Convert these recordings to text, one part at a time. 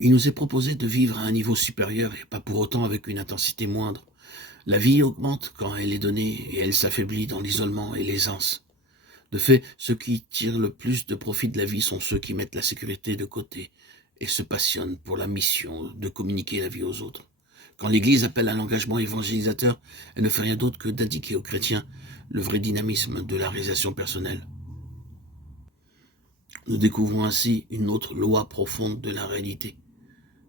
Il nous est proposé de vivre à un niveau supérieur et pas pour autant avec une intensité moindre. La vie augmente quand elle est donnée et elle s'affaiblit dans l'isolement et l'aisance. De fait, ceux qui tirent le plus de profit de la vie sont ceux qui mettent la sécurité de côté et se passionnent pour la mission de communiquer la vie aux autres. Quand l'Église appelle à l'engagement évangélisateur, elle ne fait rien d'autre que d'indiquer aux chrétiens le vrai dynamisme de la réalisation personnelle. Nous découvrons ainsi une autre loi profonde de la réalité,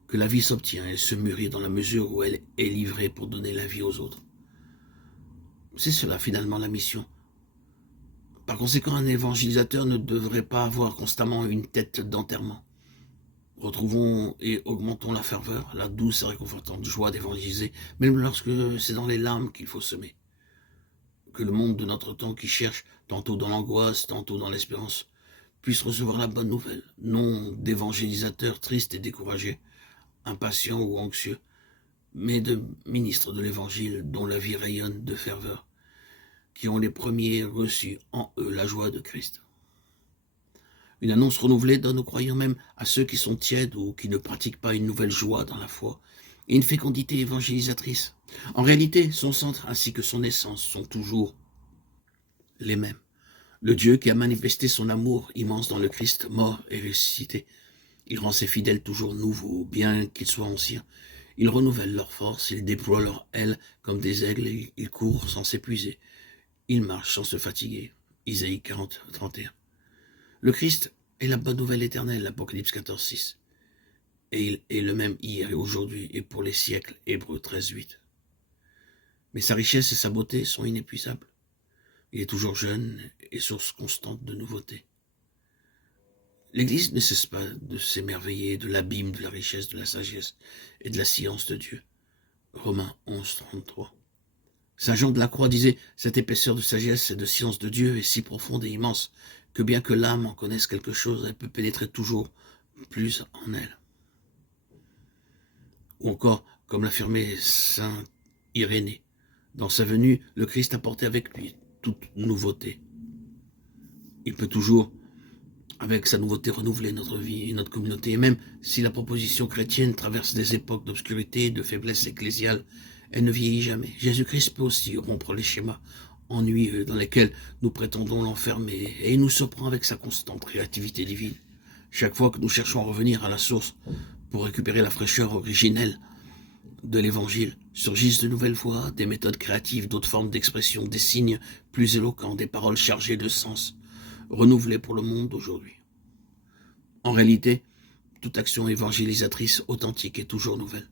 que la vie s'obtient et se mûrit dans la mesure où elle est livrée pour donner la vie aux autres. C'est cela finalement la mission. Par conséquent, un évangélisateur ne devrait pas avoir constamment une tête d'enterrement. Retrouvons et augmentons la ferveur, la douce et réconfortante joie d'évangéliser, même lorsque c'est dans les larmes qu'il faut semer. Que le monde de notre temps qui cherche, tantôt dans l'angoisse, tantôt dans l'espérance, puisse recevoir la bonne nouvelle, non d'évangélisateurs tristes et découragés, impatients ou anxieux, mais de ministres de l'Évangile dont la vie rayonne de ferveur, qui ont les premiers reçu en eux la joie de Christ. Une annonce renouvelée donne aux croyants même à ceux qui sont tièdes ou qui ne pratiquent pas une nouvelle joie dans la foi, et une fécondité évangélisatrice. En réalité, son centre ainsi que son essence sont toujours les mêmes. Le Dieu qui a manifesté son amour immense dans le Christ mort et ressuscité. Il rend ses fidèles toujours nouveaux, bien qu'ils soient anciens. Ils renouvellent leur force, ils déploient leurs ailes comme des aigles, ils courent sans s'épuiser. Ils marchent sans se fatiguer. Isaïe 40, 31. Le Christ est la bonne nouvelle éternelle, Apocalypse 14, 6. Et il est le même hier et aujourd'hui et pour les siècles, Hébreux 13, 8. Mais sa richesse et sa beauté sont inépuisables. Il est toujours jeune et source constante de nouveautés. L'Église ne cesse pas de s'émerveiller de l'abîme de la richesse, de la sagesse et de la science de Dieu. Romains 11, 33. Saint Jean de la Croix disait « Cette épaisseur de sagesse et de science de Dieu est si profonde et immense que bien que l'âme en connaisse quelque chose, elle peut pénétrer toujours plus en elle. » Ou encore, comme l'affirmait saint Irénée, dans sa venue, le Christ a porté avec lui toute nouveauté. Il peut toujours, avec sa nouveauté, renouveler notre vie et notre communauté. Et même si la proposition chrétienne traverse des époques d'obscurité et de faiblesse ecclésiale, elle ne vieillit jamais. Jésus-Christ peut aussi rompre les schémas ennuyeux dans lesquels nous prétendons l'enfermer, et il nous surprend avec sa constante créativité divine. Chaque fois que nous cherchons à revenir à la source pour récupérer la fraîcheur originelle de l'Évangile, surgissent de nouvelles voies, des méthodes créatives, d'autres formes d'expression, des signes plus éloquents, des paroles chargées de sens, renouvelées pour le monde d'aujourd'hui. En réalité, toute action évangélisatrice authentique est toujours nouvelle.